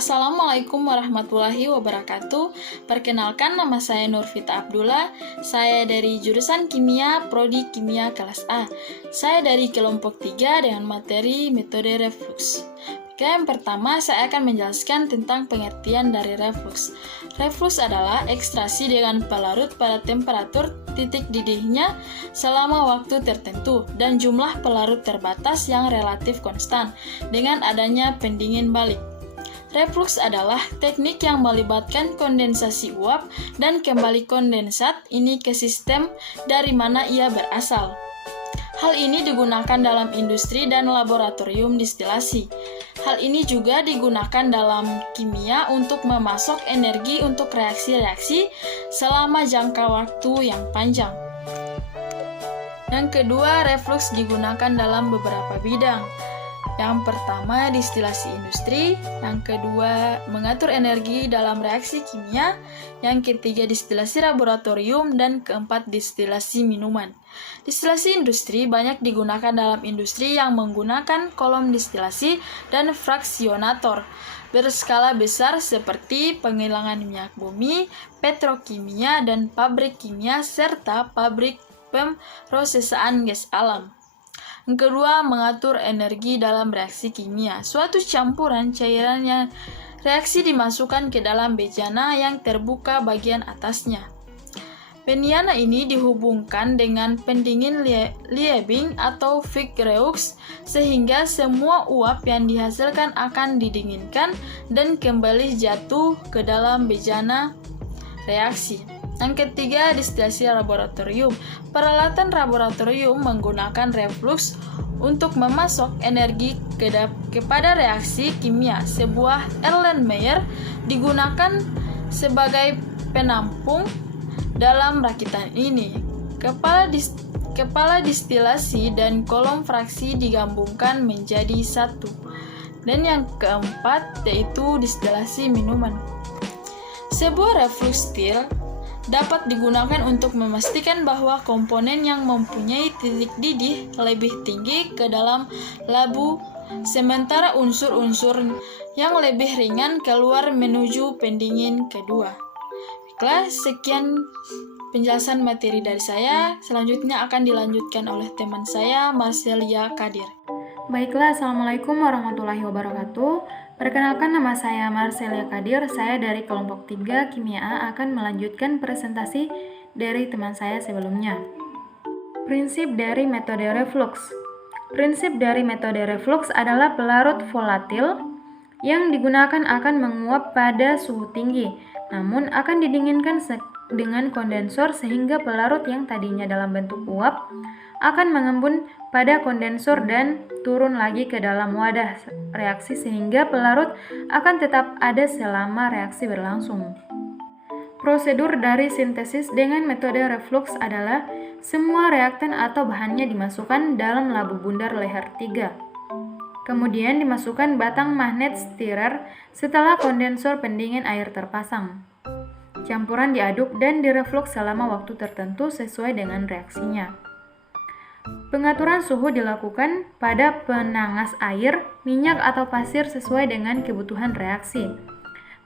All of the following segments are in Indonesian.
Assalamualaikum warahmatullahi wabarakatuh. Perkenalkan, nama saya Nurvita Abdullah. Saya dari jurusan Kimia, Prodi Kimia kelas A. Saya dari kelompok 3 dengan materi metode reflux. Yang pertama, saya akan menjelaskan tentang pengertian dari reflux. Reflux adalah ekstraksi dengan pelarut pada temperatur titik didihnya selama waktu tertentu dan jumlah pelarut terbatas yang relatif konstan dengan adanya pendingin balik. Reflux adalah teknik yang melibatkan kondensasi uap dan kembali kondensat ini ke sistem dari mana ia berasal. Hal ini digunakan dalam industri dan laboratorium distilasi. Hal ini juga digunakan dalam kimia untuk memasok energi untuk reaksi-reaksi selama jangka waktu yang panjang. Yang kedua, reflux digunakan dalam beberapa bidang. Yang pertama, distilasi industri. Yang kedua, mengatur energi dalam reaksi kimia. Yang ketiga, distilasi laboratorium. Dan keempat, distilasi minuman. Distilasi industri banyak digunakan dalam industri yang menggunakan kolom distilasi dan fraksionator berskala besar seperti penghilangan minyak bumi, petrokimia, dan pabrik kimia, serta pabrik pemrosesaan gas alam. Yang kedua, mengatur energi dalam reaksi kimia. Suatu campuran cairan yang reaksi dimasukkan ke dalam bejana yang terbuka bagian atasnya. Bejana ini dihubungkan dengan pendingin Liebig atau Fick-Reux sehingga semua uap yang dihasilkan akan didinginkan dan kembali jatuh ke dalam bejana reaksi. Yang ketiga, distilasi laboratorium. Peralatan laboratorium menggunakan reflux untuk memasok energi kepada reaksi kimia. Sebuah Erlenmeyer digunakan sebagai penampung dalam rakitan ini. Kepala distilasi dan kolom fraksi digabungkan menjadi satu. Dan yang keempat yaitu distilasi minuman. Sebuah reflux stil dapat digunakan untuk memastikan bahwa komponen yang mempunyai titik didih lebih tinggi ke dalam labu, sementara unsur-unsur yang lebih ringan keluar menuju pendingin kedua. Baiklah, sekian penjelasan materi dari saya. Selanjutnya akan dilanjutkan oleh teman saya, Marcelia Kadir. Baiklah, Assalamualaikum warahmatullahi wabarakatuh. Perkenalkan, nama saya Marcelia Kadir. Saya dari kelompok 3 Kimia A akan melanjutkan presentasi dari teman saya sebelumnya. Prinsip dari metode reflux. Prinsip dari metode reflux adalah pelarut volatil yang digunakan akan menguap pada suhu tinggi, namun akan didinginkan dengan kondensor sehingga pelarut yang tadinya dalam bentuk uap akan mengembun pada kondensor dan turun lagi ke dalam wadah reaksi sehingga pelarut akan tetap ada selama reaksi berlangsung. Prosedur dari sintesis dengan metode reflux adalah semua reaktan atau bahannya dimasukkan dalam labu bundar leher 3. Kemudian dimasukkan batang magnet stirrer setelah kondensor pendingin air terpasang. Campuran diaduk dan direflux selama waktu tertentu sesuai dengan reaksinya. Pengaturan suhu dilakukan pada penangas air, minyak atau pasir sesuai dengan kebutuhan reaksi.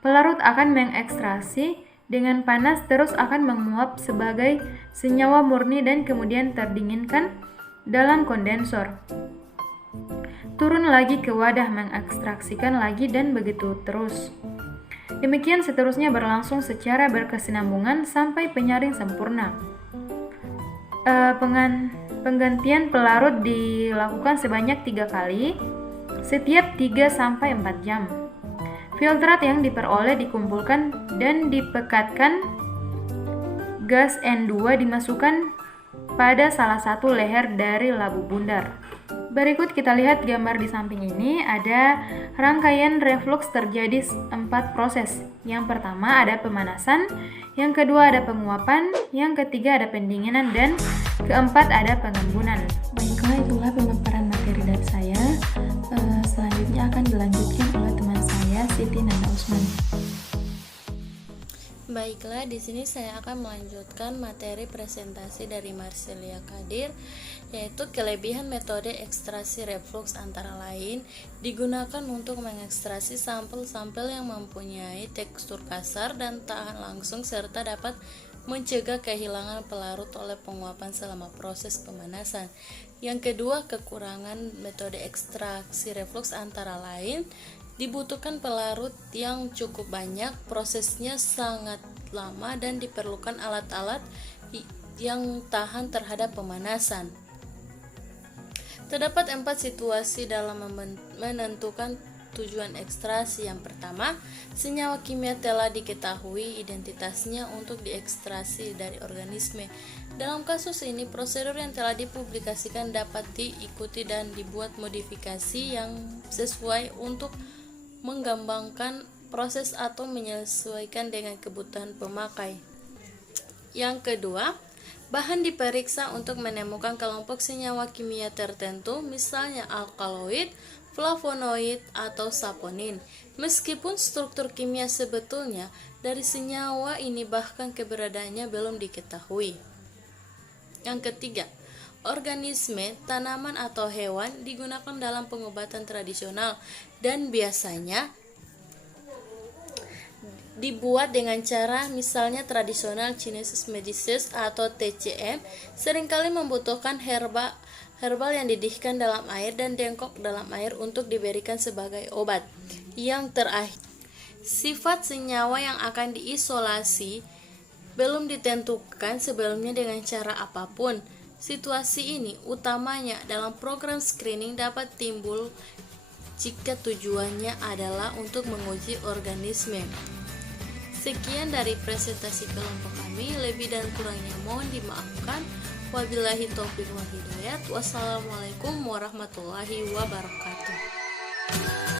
Pelarut akan mengekstraksi dengan panas terus akan menguap sebagai senyawa murni dan kemudian terdinginkan dalam kondensor. Turun lagi ke wadah mengekstraksikan lagi dan begitu terus. Demikian seterusnya berlangsung secara berkesinambungan sampai penyaring sempurna. Penggantian pelarut dilakukan sebanyak 3 kali, setiap 3-4 jam. Filtrat yang diperoleh dikumpulkan dan dipekatkan. Gas N2 dimasukkan pada salah satu leher dari labu bundar. Berikut kita lihat gambar di samping ini, ada rangkaian reflux terjadi 4 proses. Yang pertama ada pemanasan, yang kedua ada penguapan, yang ketiga ada pendinginan, dan keempat ada pengembunan. Baiklah, itulah pemaparan materi dari saya. Selanjutnya akan dilanjutkan oleh teman saya, Siti Nanda Usman. Baiklah, di sini saya akan melanjutkan materi presentasi dari Marcelia Kadir, yaitu kelebihan metode ekstraksi refluks antara lain digunakan untuk mengekstraksi sampel-sampel yang mempunyai tekstur kasar dan tahan langsung serta dapat mencegah kehilangan pelarut oleh penguapan selama proses pemanasan. Yang kedua, kekurangan metode ekstraksi refluks antara lain dibutuhkan pelarut yang cukup banyak, prosesnya sangat lama dan diperlukan alat-alat yang tahan terhadap pemanasan. Terdapat 4 situasi dalam menentukan tujuan ekstraksi. Yang pertama, senyawa kimia telah diketahui identitasnya untuk diekstraksi dari organisme. Dalam kasus ini, prosedur yang telah dipublikasikan dapat diikuti dan dibuat modifikasi yang sesuai untuk mengembangkan proses atau menyesuaikan dengan kebutuhan pemakai. Yang kedua, bahan diperiksa untuk menemukan kelompok senyawa kimia tertentu, misalnya alkaloid, flavonoid, atau saponin. Meskipun struktur kimia sebetulnya dari senyawa ini bahkan keberadaannya belum diketahui. Yang ketiga, organisme, tanaman atau hewan digunakan dalam pengobatan tradisional dan biasanya dibuat dengan cara misalnya tradisional Chinese medicine atau TCM, seringkali membutuhkan herbal yang didihkan dalam air dan dengkok dalam air untuk diberikan sebagai obat. Yang terakhir, sifat senyawa yang akan diisolasi belum ditentukan sebelumnya dengan cara apapun. Situasi ini utamanya dalam program screening dapat timbul jika tujuannya adalah untuk menguji organisme. Sekian dari presentasi kelompok kami, lebih dan kurangnya mohon dimaafkan. Wabillahi taufiq wal hidayah. Wassalamualaikum warahmatullahi wabarakatuh.